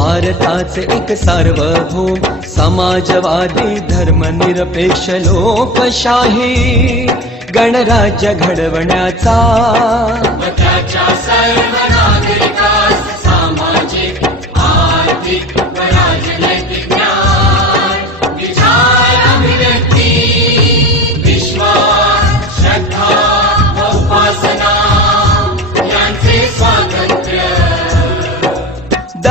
भारताचे एक सार्वभौम समाजवादी धर्मनिरपेक्ष लोकशाही गणराज्य घडवण्याचा